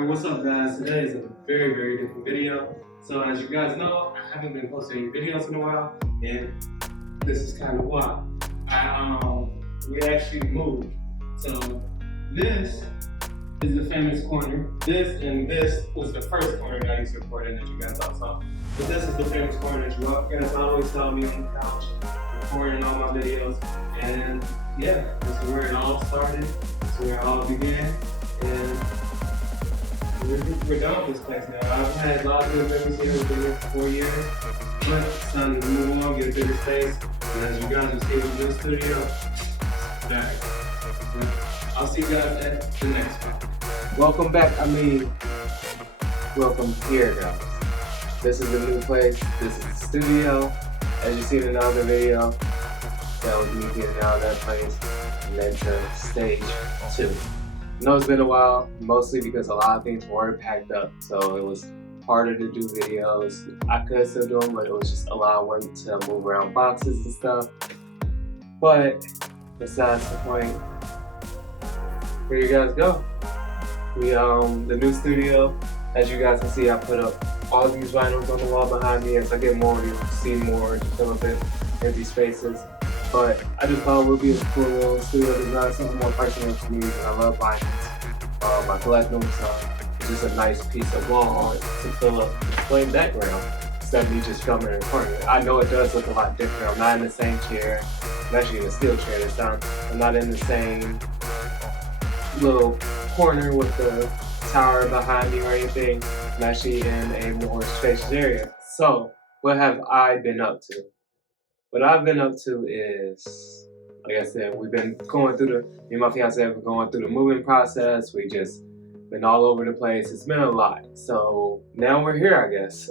Alright, what's up guys? Today is a very different video. So as you guys know, I haven't been posting any videos in a while, and this is kind of why. We actually moved. So this is the famous corner. This and this was the first corner that I used to record in that you guys all saw. But this is the famous corner that you guys always saw me on the couch recording all my videos. And yeah, this is where it all started. This is where it all began. And we're done with this place now. I've had a lot of good memories here. We've been here for 4 years. But it's time to move on, get a bigger space. And as you guys will see with the new studio, back. I'll see you guys at the next one. Welcome back. Welcome here, guys. This is the new place. This is the studio. As you see in another video, that was me getting out of that place and then to stage 2. I know it's been a while, mostly because a lot of things were packed up, so it was harder to do videos. I could still do them, but it was just a lot of work to move around boxes and stuff. But besides the point, here you guys go. The new studio, as you guys can see, I put up all these vinyls on the wall behind me. As I get more, you'll see more, just a little bit empty spaces. But I just thought it would be a cool little studio design, something more personal to me, because I love vinyls. I collect them, so it's just a nice piece of wall to fill up the plain background, instead of me just filming and recording it. I know it does look a lot different. I'm not in the same chair. I'm actually in a steel chair this time. I'm not in the same little corner with the tower behind me or anything. I'm actually in a more spacious area. So, what have I been up to? What I've been up to is, like I said, we've been going through me and my fiance have been going through the moving process. We just been all over the place. It's been a lot. So now we're here, I guess.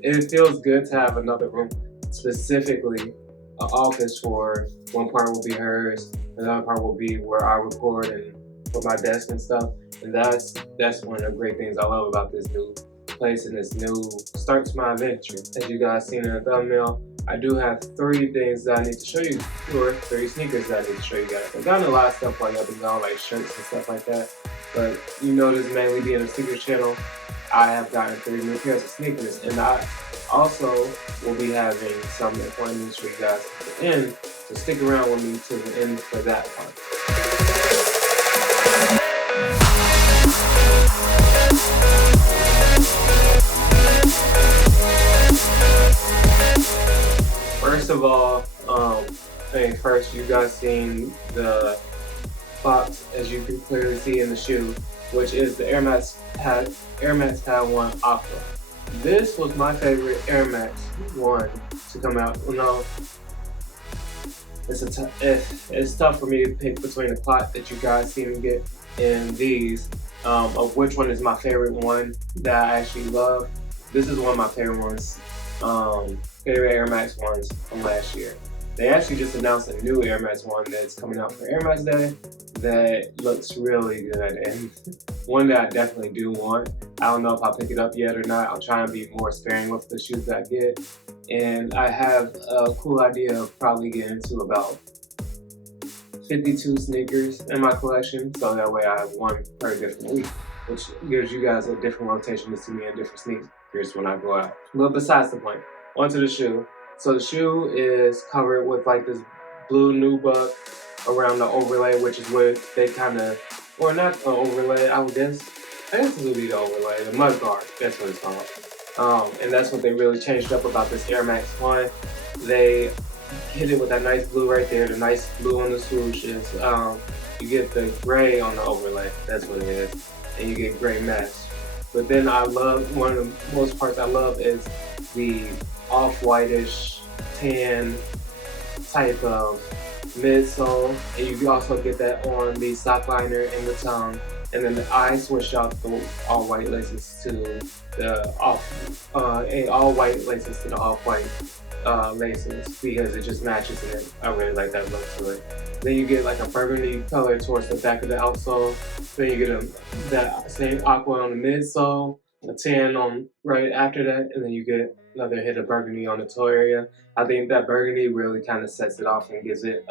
It feels good to have another room, specifically an office for one part will be hers, another part will be where I record and put my desk and stuff. And that's one of the great things I love about this new place and this new start to my adventure. As you guys seen in the thumbnail, I do have 3 things that I need to show you, or 3 sneakers that I need to show you guys. I've gotten a lot of stuff while I've been gone, like shirts and stuff like that. But you notice, mainly being a sneakers channel, I have gotten 3 new pairs of sneakers, and I also will be having some important news for you guys at the end. So stick around with me to the end for that part. First of all, first you guys seen the box, as you can clearly see in the shoe, which is the Air Max Pad 1 Aqua. This was my favorite Air Max 1 to come out. You know, it's tough for me to pick between the clock that you guys see me get and these, of which one is my favorite one that I actually love. This is one of my favorite ones. Favorite Air Max 1s from last year. They actually just announced a new Air Max 1 that's coming out for Air Max Day that looks really good, and one that I definitely do want. I don't know if I'll pick it up yet or not. I'll try and be more sparing with the shoes that I get. And I have a cool idea of probably getting to about 52 sneakers in my collection, so that way I have one per different week, which gives you guys a different rotation to see me in different sneakers when I go out. But besides the point, onto the shoe. So the shoe is covered with like this blue nubuck around the overlay, which is what they kind of, or not an overlay, I guess it would be the overlay, the mud guard, that's what it's called. And that's what they really changed up about this Air Max 1. They hit it with that nice blue right there, the nice blue on the swooshes. You get the gray on the overlay, that's what it is, and you get gray mesh. But then I love, one of the most parts I love is the off-whitish tan type of midsole, and you also get that on the sock liner and the tongue, and then I switched out the all-white laces to the all-white laces to the off-white laces, because it just matches and I really like that look to it. Then you get like a burgundy color towards the back of the outsole. Then you get that same aqua on the midsole, a tan on right after that, and then you get another hit of burgundy on the toe area. I think that burgundy really kind of sets it off and gives it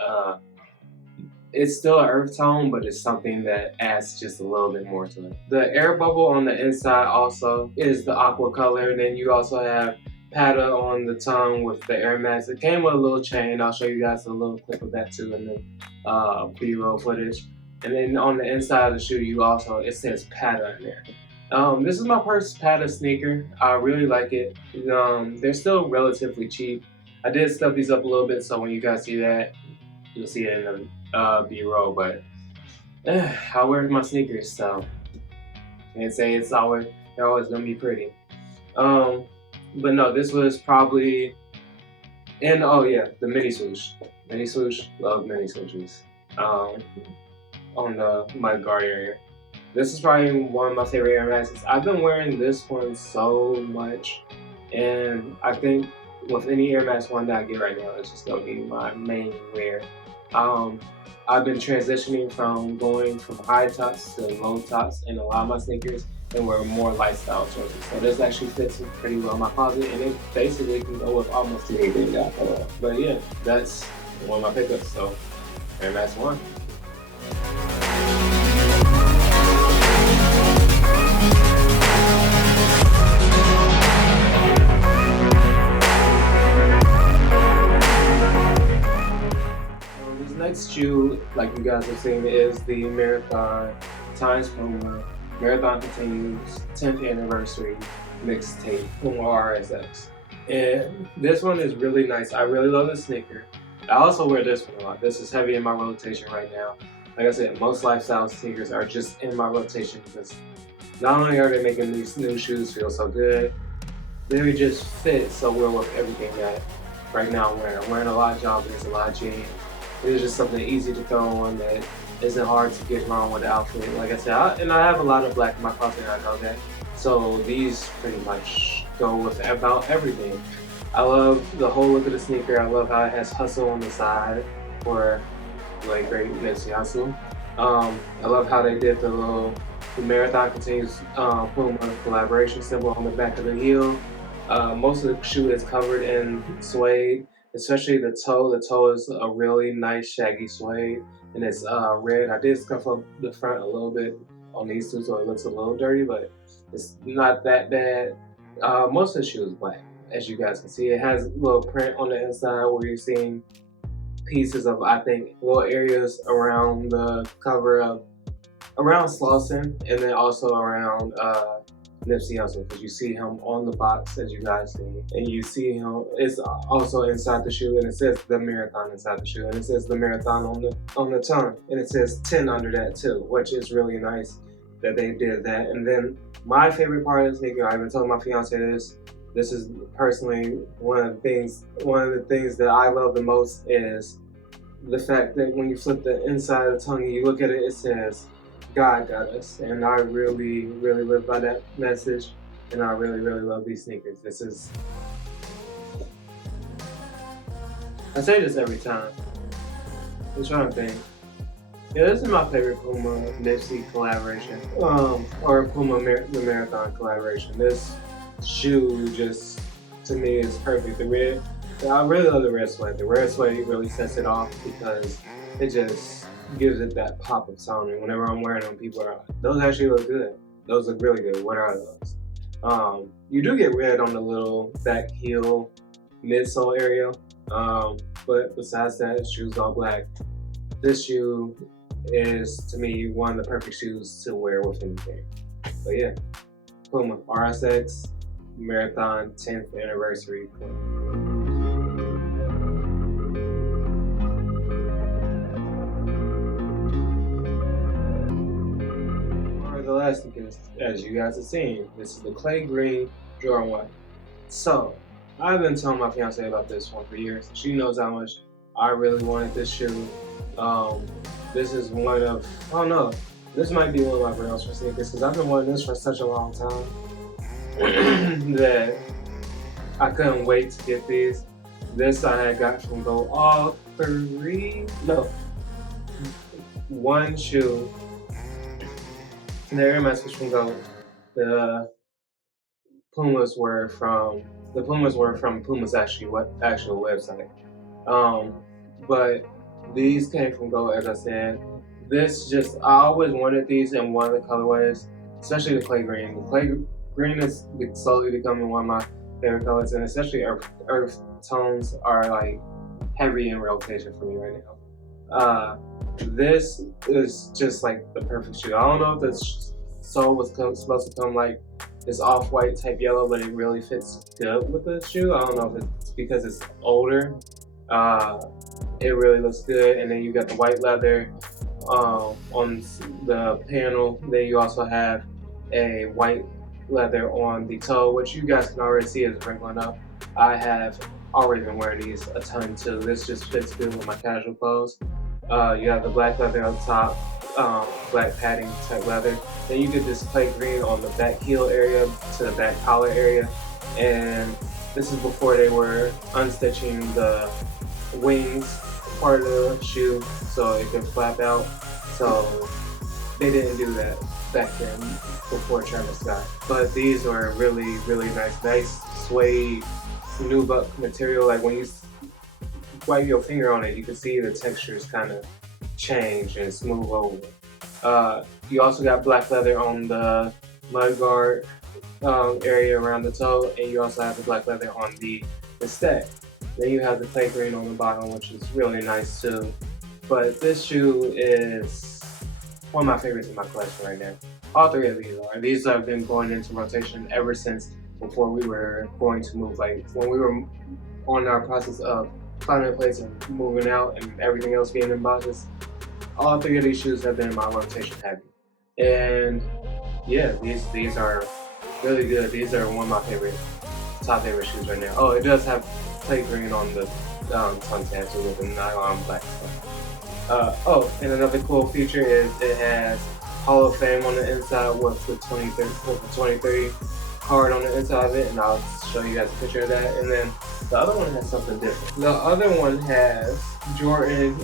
it's still an earth tone, but it's something that adds just a little bit more to it. The air bubble on the inside also is the aqua color, and then you also have patta on the tongue with the Air Max. It came with a little chain. I'll show you guys a little clip of that too in the B-roll footage. And then on the inside of the shoe, it says patta in there. This is my first patta sneaker. I really like it. They're still relatively cheap. I did stuff these up a little bit, so when you guys see that, you'll see it in the B-roll. But I wear my sneakers, so can't say they're always gonna be pretty. But no, this was probably, and oh yeah, the mini swoosh, love mini swooshes. On the mud guard area. This is probably one of my favorite Air Maxes. I've been wearing this one so much, and I think with any Air Max 1 that I get right now, it's just gonna be my main wear. I've been transitioning from going from high tops to low tops in a lot of my sneakers and wear more lifestyle choices. So this actually fits pretty well in my closet, and it basically can go with almost anything that I put on. But yeah, that's one of my pickups. So Air Max 1. This next shoe, like you guys have seen, is the Marathon Times Puma Marathon Continues 10th Anniversary Mixtape Puma RSX. And this one is really nice. I really love the sneaker. I also wear this one a lot. This is heavy in my rotation right now. Like I said, most lifestyle sneakers are just in my rotation because not only are they making these new shoes feel so good, they just fit so well with everything that right now I'm wearing. I'm wearing a lot of joggers, a lot of jeans. It's just something easy to throw on that isn't hard to get wrong with the outfit. Like I said, I have a lot of black in my closet, I know that. So these pretty much go with about everything. I love the whole look of the sneaker. I love how it has hustle on the side for like great Nipsey Hussle. I love how they did the Marathon Continues Puma collaboration symbol on the back of the heel. Most of the shoe is covered in suede, especially the toe. The toe is a really nice shaggy suede, and it's red. I did scuff up the front a little bit on these two, so it looks a little dirty, but it's not that bad. Most of the shoe is black, as you guys can see. It has a little print on the inside where you're seeing pieces of, I think, little areas around the cover of, around Slauson, and then also around Nipsey Hussle, because you see him on the box, as you guys see, and you see him. It's also inside the shoe, and it says the Marathon inside the shoe, and it says the Marathon on the tongue, and it says 10 under that too, which is really nice that they did that. And then my favorite part of the sneaker, I even told my fiance this. This is personally one of the things that I love the most is the fact that when you flip the inside of the tongue and you look at it, it says God got us, and I really, really live by that message, and I really, really love these sneakers. I say this every time. I'm trying to think. Yeah, this is my favorite Puma Nipsey collaboration, or Puma the Marathon collaboration. This shoe just, to me, is perfect. I really love the red suede. The red suede really sets it off because it just gives it that pop of sound. And whenever I'm wearing them, people are like, those actually look good. Those look really good. What are those? You do get red on the little back heel midsole area, but besides that, the shoe's all black. This shoe is, to me, one of the perfect shoes to wear with anything. But yeah, Puma RSX Marathon 10th Anniversary Puma. The last thing is, as you guys have seen, this is the clay green Jordan 1. So, I've been telling my fiance about this one for years. She knows how much I really wanted this shoe. This is one of, I don't know, this might be one of my brails for sneakers because I've been wanting this for such a long time that I couldn't wait to get these. This I had got from one shoe. The Air Max was from Go. The Pumas were from Puma's actual website. But These came from Go, as I said. I always wanted these in one of the colorways, especially the clay green. The clay green is slowly becoming one of my favorite colors, and especially earth tones are like heavy in rotation for me right now. This is just like the perfect shoe. I don't know if the sole was supposed to come like this off-white type yellow, but it really fits good with the shoe. I don't know if it's because it's older. It really looks good. And then you got the white leather on the panel. Then you also have a white leather on the toe, which you guys can already see is wrinkling up. I have already been wearing these a ton too. This just fits good with my casual clothes. You have the black leather on top, black padding type leather. Then you get this clay green on the back heel area to the back collar area. And this is before they were unstitching the wings part of the shoe so it can flap out. So they didn't do that back then before Travis Scott. But these are really, really nice suede nubuck material. Like when you wipe your finger on it, you can see the textures kind of change and smooth over. You also got black leather on the mudguard area around the toe, and you also have the black leather on the stack. Then you have the clay green on the bottom, which is really nice too. But this shoe is one of my favorites in my collection right now. All three of these are. These have been going into rotation ever since before we were going to move. Like when we were on our process of finding a place and moving out and everything else being in boxes, all three of these shoes have been in my rotation heavy. And yeah, these are really good. These are one of my top favorite shoes right now. Oh, it does have clay green on the tongue tab too with the nylon black stuff. Oh, and another cool feature is it has Hall of Fame on the inside with the 2030 card on the inside of it, and I'll show you guys a picture of that. And then the other one has something different. The other one has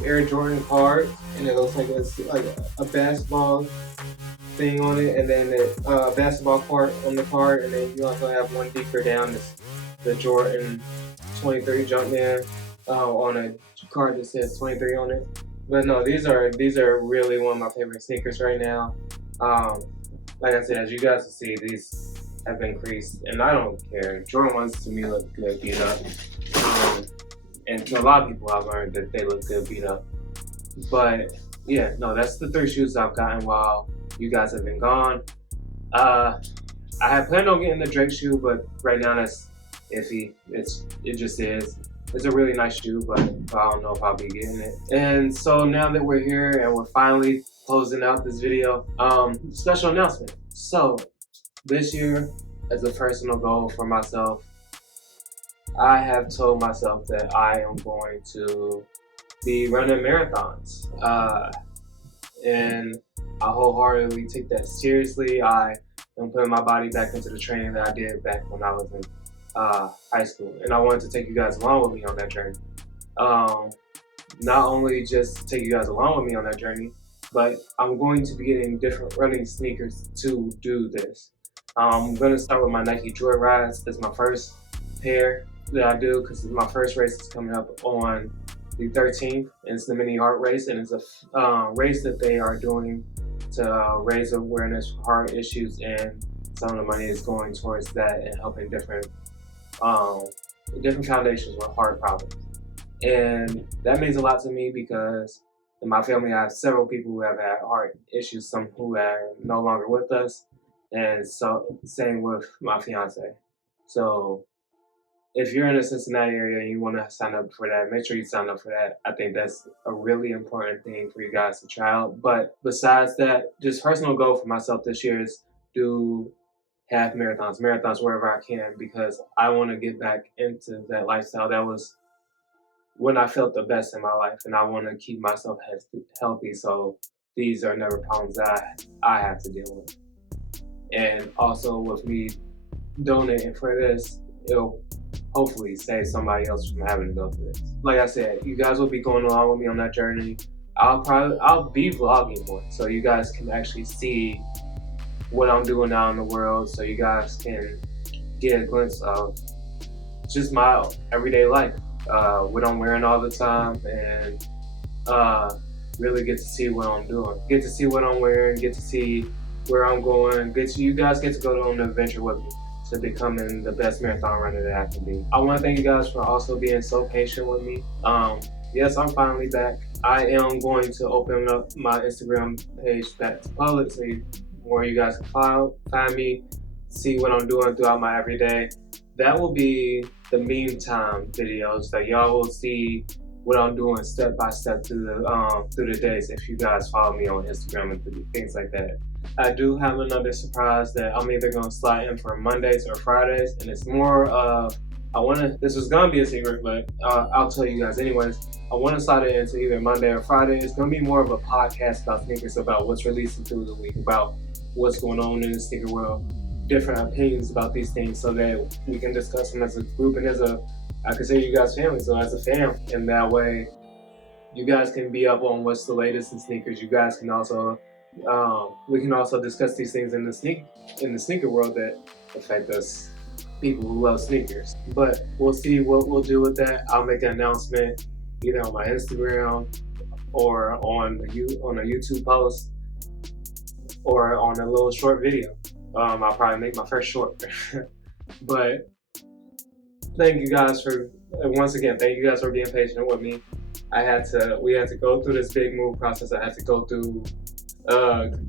Air Jordan card, and it looks like it's like a basketball thing on it, and then the basketball part on the card, and then you also have one deeper down the Jordan 23 Jumpman on a card that says 23 on it. But no, these are really one of my favorite sneakers right now. Like I said, as you guys can see, these have been creased, and I don't care. Jordan ones to me look good beat up, and to a lot of people I've learned that they look good beat up. But yeah, no, that's the three shoes I've gotten while you guys have been gone. I had planned on getting the Drake shoe, but right now that's iffy. It just is. It's a really nice shoe, but I don't know if I'll be getting it. And so now that we're here and we're finally closing out this video, special announcement. So this year, as a personal goal for myself, I have told myself that I am going to be running marathons. And I wholeheartedly take that seriously. I am putting my body back into the training that I did back when I was in high school, and I wanted to take you guys along with me on that journey. Not only just take you guys along with me on that journey, but I'm going to be getting different running sneakers to do this. I'm going to start with my Nike Joy Rides. It's my first pair that I do because my first race is coming up on the 13th. It's the mini heart race, and it's a race that they are doing to raise awareness for heart issues, and some of the money is going towards that and helping different foundations with heart problems. And that means a lot to me because in my family I have several people who have had heart issues, some who are no longer with us, and so same with my fiance. So if you're in the Cincinnati area and you want to sign up for that, make sure you sign up for that. I think that's a really important thing for you guys to try out. But besides that, just personal goal for myself this year is do half marathons wherever I can, because I want to get back into that lifestyle. That was when I felt the best in my life, and I want to keep myself healthy, so these are never problems that I have to deal with. And also with me donating for this, it'll hopefully save somebody else from having to go through this. Like I said, you guys will be going along with me on that journey. I'll be vlogging more, so you guys can actually see what I'm doing out in the world, so you guys can get a glimpse of just my everyday life, what I'm wearing all the time, and really get to see what I'm doing, get to see what I'm wearing, get to see where I'm going, you guys get to go on the adventure with me to becoming the best marathon runner that I can be. I want to thank you guys for also being so patient with me. Yes, I'm finally back. I am going to open up my Instagram page back to public so where you guys can find me, see what I'm doing throughout my everyday. That will be the meantime videos that y'all will see what I'm doing step by step through the days if you guys follow me on Instagram and things like that. I do have another surprise that I'm either gonna slide in for Mondays or Fridays, and it's more of this was gonna be a secret, but I'll tell you guys anyways. I want to slide it into either Monday or Friday. It's gonna be more of a podcast about sneakers, about what's releasing through the week, about what's going on in the sneaker world, different opinions about these things, so that we can discuss them as a group and I consider you guys family, so as a fam, and that way you guys can be up on what's the latest in sneakers. You guys can also we can also discuss these things in the sneaker world that affect us, people who love sneakers. But we'll see what we'll do with that. I'll make an announcement either on my Instagram or on a YouTube post or on a little short video. I'll probably make my first short. But thank you guys once again, thank you guys for being patient with me. We had to go through this big move process. I had to go through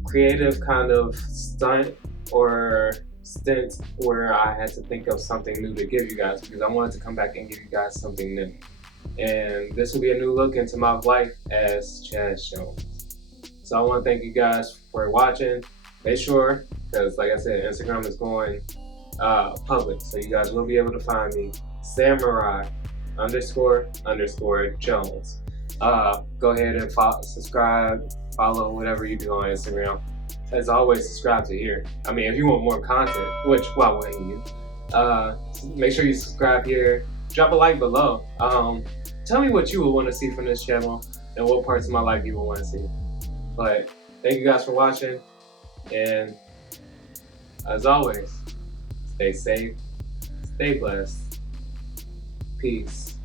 creative kind of stunt or stint where I had to think of something new to give you guys, because I wanted to come back and give you guys something new. And this will be a new look into my life as Chaz Jones. So I want to thank you guys for watching. Make sure, because like I said, Instagram is going public, so you guys will be able to find me, Samurai__Jones. Go ahead and subscribe, follow, whatever you do on Instagram. As always, subscribe to here. I mean, if you want more content, which why wouldn't you? Make sure you subscribe here. Drop a like below. Tell me what you would want to see from this channel and what parts of my life you would want to see. But thank you guys for watching, and as always, stay safe, stay blessed, peace.